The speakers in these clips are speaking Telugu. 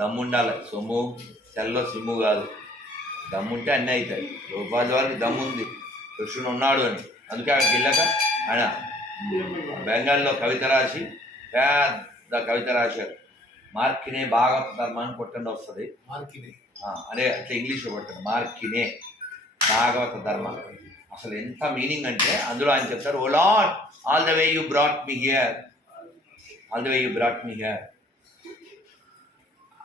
దమ్ము ఉండాలి సొమ్ము తెల్ల సిమ్ము కాదు. దమ్ముంటే అన్నీ అవుతాయి. రూపాయల వాళ్ళకి దమ్ము ఉంది కృష్ణుడు ఉన్నాడు అని. అందుకే అక్కడికి వెళ్ళాక ఆయన బెంగాల్లో కవిత రాసి పెద్ద కవిత రాశారు. మార్కినే భాగవత ధర్మాన్ని కొట్టండి వస్తుంది. మార్కిని అదే అట్లా ఇంగ్లీష్లో కొట్టండి మార్కినే భాగవత ధర్మ. అసలు ఎంత మీనింగ్ అంటే అందులో ఆయన చెప్తారు a lot all the way you brought me here. All the way you brought me here.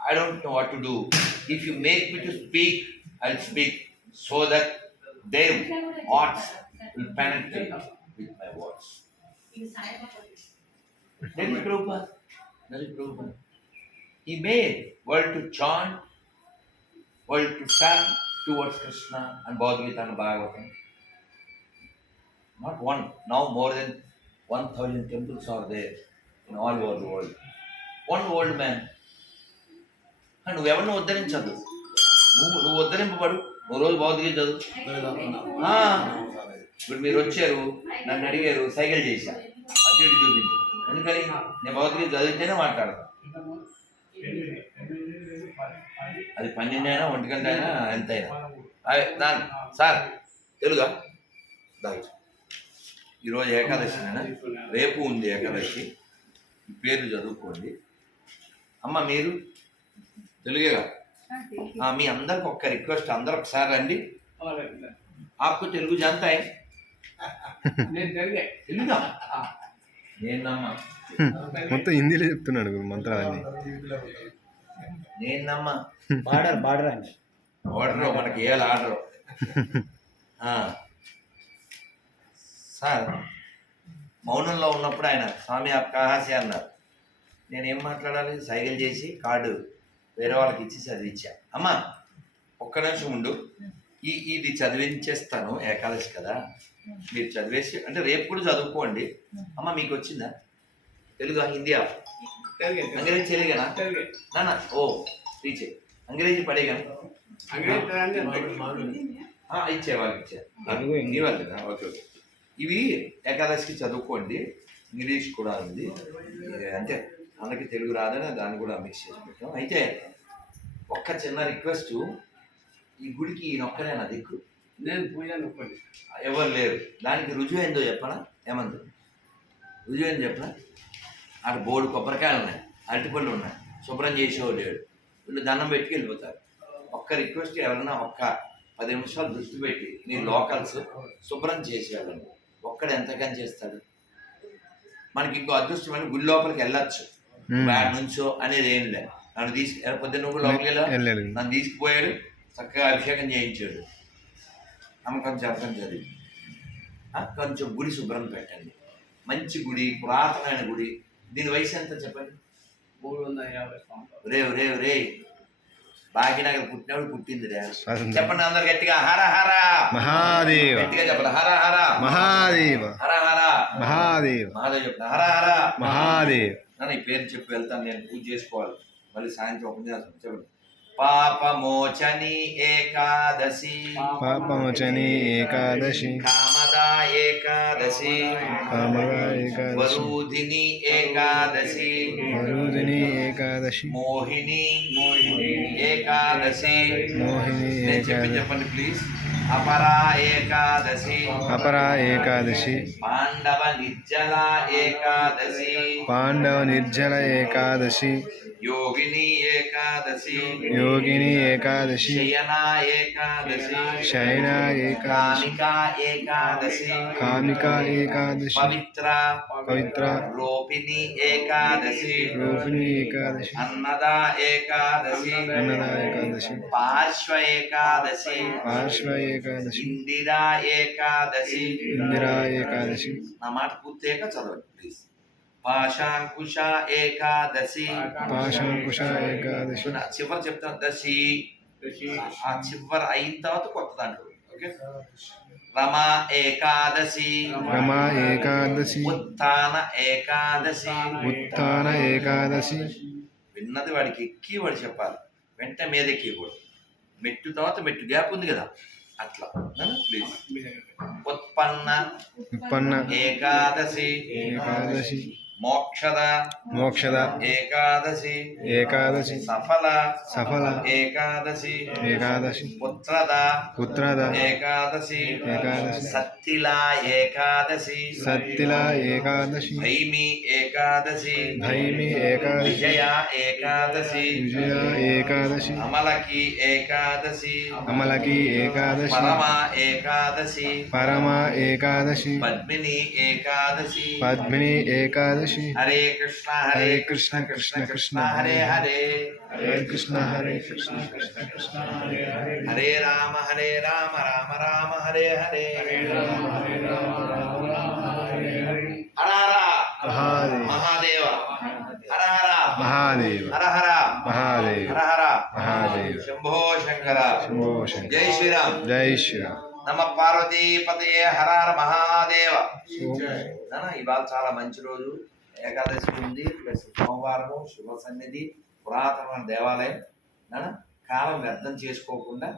I don't know what to do. If you make me to speak, I'll speak so that their hearts will penetrate with my words. That is Prabhupada. That is Prabhupada. He made world to chant, world to turn towards Krishna and Bhagavad Gita and Bhagavatam. Not one, now more than 1000 temples are there in all over the world. One old man నువ్వెవరిని ఉద్ధరించదు నువ్వు నువ్వు ఉద్ధరింపబడు. నువ్వు రోజు భౌతిక చదువు ఇప్పుడు మీరు వచ్చారు నన్ను అడిగారు సైకిల్ చేశా. అటు ఇటు చూపించు. ఎందుకని? నేను భౌతిక చదివితేనే మాట్లాడతాను అది పన్నెండు అయినా ఒంటి గంట అయినా ఎంత అయినా. అయ్, సార్ తెలుగా? దాచు ఈరోజు ఏకాదశి రేపు ఉంది ఏకాదశి. పేరు చదువుకోండి. అమ్మ మీరు? తెలుగేగా? ఆ, మీ అందరికి ఒక్క రిక్వెస్ట్ అందరు ఒకసారి రండి. ఆకు తెలుగు జంతాయి. నేను జరిగే తెలుగా? నేను నమ్మ. మొత్తం హిందీలో చెప్తున్నాడు మంత్రాలన్నీ నేను నమ్మ. బార్డర్ బార్డర్ అండి. ఆర్డర్ మనకి ఏ ఆర్డర్ సార్ మౌనంలో ఉన్నప్పుడు ఆయన స్వామి ఆప్ కహాసి అన్నారు. నేనేం మాట్లాడాలి? సైకిల్ చేసి కార్డు. వేరే వాళ్ళకి ఇచ్చి చదివించా. అమ్మా ఒక్క నిమిషం ఉండు. ఈ ఇది చదివించేస్తాను ఏకాదశి కదా. మీరు చదివేసి అంటే రేపు కూడా చదువుకోండి. అమ్మ మీకు వచ్చిందా? తెలుగు హిందీయా? అంగ్రేజీ తెలుగేనా? జరిగే నాన్న ఓ టీచే అంగ్రేజీ పడేగా? అంగ్రేజీ ఆ, ఇచ్చే వాళ్ళకి ఇచ్చే. తెలుగు, నీ వాళ్ళేనా? Okay okay. ఇవి ఏకాదశికి చదువుకోండి. ఇంగ్లీష్ కూడా ఉంది. అంటే మనకి తెలుగు రాదని దాన్ని కూడా మిక్స్ చేసి పెట్టాం. అయితే ఒక్క చిన్న రిక్వెస్ట్ ఈ గుడికి ఈయన ఒక్కరేనా దిక్కు. నేను పూజ నొక్కండి ఎవరు లేరు. దానికి రుజువు ఏందో చెప్పనా? ఏమందో? రుజువు ఏందో చెప్పనా? అటు బోర్డు కొబ్బరికాయలు ఉన్నాయి అరటిపళ్ళు ఉన్నాయి శుభ్రం చేసేవాడు లేడు. వీళ్ళు దండం పెట్టుకు వెళ్ళిపోతారు. ఒక్క రిక్వెస్ట్ ఎవరైనా ఒక్క పది నిమిషాలు దృష్టి పెట్టి నీ లోకల్స్ శుభ్రం చేసి వెళ్ళండి ఒక్కడు ఎంతకని చేస్తాడు మనకి ఇంకో అదృష్టమైన గుడి లోపలికి వెళ్ళొచ్చు. బ్యాడ్ నుంచో అనేది ఏం లేదు. నన్ను తీసుకు పొద్దున్న నువ్వు లోపలికి నన్ను తీసుకుపోయాడు చక్కగా అభిషేకం చేయించాడు. నమ్మకం చెప్పడం చదివి. ఆ, కొంచెం గుడి శుభ్రం పెట్టండి. మంచి గుడి పురాతనమైన గుడి. దీని వయసు ఎంత చెప్పండి? మూడు వందల యాభై రే రే రే భాగ్యనగర్ పుట్టినప్పుడు పుట్టింది. చెప్పండి అందరు గట్టిగా. హర హర. మహాదేవ. గట్టిగా చెప్పండి. హర హర. మహాదేవ. హర హర. మహాదేవ. మహాదేవ్ చెప్పండి. హర హర. మహాదేవ్. నాన్న ఈ పేరు చెప్పి వెళ్తాను నేను పూజ చేసుకోవాలి. మళ్ళీ సాయంత్రం ఉపన్యాసం చెప్పండి. పాపమోచని ఏకాదశి. పాపమోచని ఏకాదశి. కామదా ఏకాదశి. కామగా ఏకాదశి. వరూధిని ఏకాదశి. వరుదిని ఏకాదశి. మోహిని మోహిని ఏకాదశి. మోహిని చెప్పండి ప్లీజ్ అపరా ఏకాదశి. అపరా ఏకాదశి. పాండవ నిర్జల ఏకాదశి. పాండవ నిర్జల ఏకాదశి. యోగిని ఏకాదశి. యోగిని ఏకాదశి. శయన ఏకాదశి. శయన ఏకాదశి. కామికా ఏకాదశి. కామిక ఏకాదశి. పవిత్ర. పవిత్ర. రోపిణి ఏకాదశి. రోహిణి ఏకాదశి. అన్నద ఏకాదశి. అన్నద ఏకాదశి. పార్శ్వ ఏకాదశి. పార్శ్వ ఏకాదశి ఇందిరా ఏకాదశి ఇందిరా ఏకాదశి నా మాట పూర్తిగా చదవండి ప్లీజ్ పాశాంకుశ ఏకాదశి పాశాంకుశ ఏకాదశి చివరి చెప్తాను దశి ఆ చివరి అయిన తర్వాత కొత్త దాంట్లో ఓకే రమా ఏకాదశి రమా ఏకాదశి ఉత్థాన ఏకాదశి ఉత్థాన ఏకాదశి విన్నది వాడికి ఎక్కి వాడు చెప్పాలి వెంటనే మీద ఎక్కకూడదు మెట్టు తర్వాత మెట్టు గ్యాప్ ఉంది కదా అట్లా ప్లీజ్ ఉత్పన్న ఉత్పన్న ఏకాదశి ఏకాదశి మోక్షద. మోక్షద. ఏకాదశి. ఏకాదశి. సఫల. సఫల. ఏకాదశి. ఏకాదశి. పుత్రద. పుత్రద. ఏకాదశి. ఏకాదశి. సత్తిలా ఏకాదశి. సత్తిల ఏకాదశి. భైమి ఏకాదశి. భైమి ఏకాదశి. విజయ ఏకాదశి. విజయ ఏకాదశి. అమలకి ఏకాదశి. అమలకి ఏకాదశి. పరమ ఏకాదశి. పరమ ఏకాదశి. పద్మిని ఏకాదశి. పద్మిని ఏకాదశి. హరే కృష్ణ హరే కృష్ణ కృష్ణ కృష్ణ హరే హరే హరే. కృష్ణ హరే కృష్ణ కృష్ణ కృష్ణ హరే హరే. హరే రామ హరే రామ రామ రామ హరే హరే. హర హర మహాదేవ్ మహాదేవ హర హర. మహాదేవ్. హర హర మహాదేవ్. హర హర మహాదేవ్. శంభో శంకర. శంభో శంకర. జై శ్రీరామ్. జై శ్రీరామ్. నమ పార్వతీపతయే హర హర మహాదేవ. ఇవాళ చాలా మంచి రోజు. ఏకాదశి ఉంది ప్లస్ సోమవారము శుభ సన్నిధి పురాతనమైన దేవాలయం. కాలం వ్యర్థం చేసుకోకుండా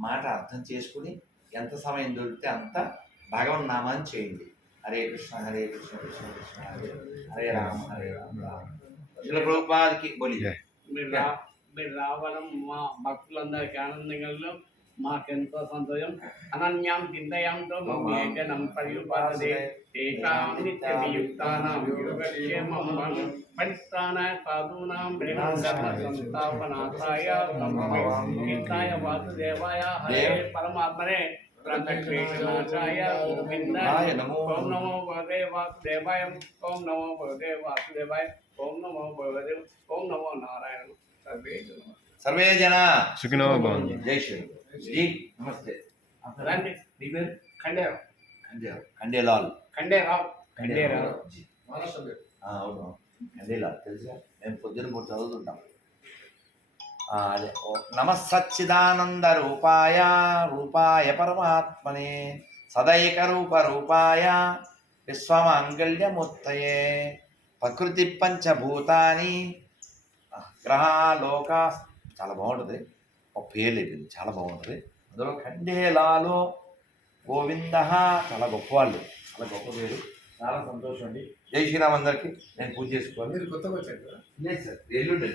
మాట అర్థం చేసుకుని ఎంత సమయం దొరికితే అంత భగవన్నామాన్ని చేయండి. హరే కృష్ణ హరే కృష్ణ కృష్ణ కృష్ణ హరే హరే రామ హరే రామ రామ. ప్రభుపాదికి బొలి. మీరు రా మీరు రావడం మా భక్తులందరికీ ఆనందంగా మాకెంతో సంతోషం. అనన్యాం చింతయాంతో మమ్మేజనం పర్యుపాదే ఏషాం నిత్యవియుక్తానాం యోగక్షేమం పరిత్రాణాయ సాధూనాం బ్రహ్మధర్మ సంస్థాపనాథాయ కీర్తాయ వాసుదేవాయ హరే పరమాత్మనే. ప్రకృష్ణాచాయ గోవిందాయ. ఓం నమో భగవతే వాసుదేవాయ. ఓం నమో భగవతే వాసుదేవాయ. ఓం నమో భగవతే. ఓం నమో నారాయణ. సర్వే జనాః. సర్వే జన సుఖినో భవంతు. జై శ్రీ నమస్తే. రండి మీ పేరు? ఖండేరావు. ఖండే ఖండేలాల్. ఖండేరావు. ఖండేరావు. ఆ, అవును. ఖండేలాల్ తెలుసా? మేము పొద్దున మూడు చదువుతుంటాం. ఆ, అదే ఓ నమ సచ్చిదానంద రూపాయ రూపాయ పరమాత్మనే సదైక రూప రూపాయ విశ్వమాంగళ్యమూర్తయే ప్రకృతి పంచభూతాని ఆ, గ్రహ లోక చాలా బాగుంటుంది. ఒక పేరు లేదు చాలా బాగుంటుంది. అందులో ఖండేలాలు గోవింద చాలా గొప్పవాళ్ళు. చాలా గొప్ప పేరు. చాలా సంతోషం అండి. జై శ్రీరామ్ అందరికి. నేను పూజ చేసుకోవాలి. మీరు కొత్తగా వచ్చారు కదా? లేదు సార్ ఎల్లుండి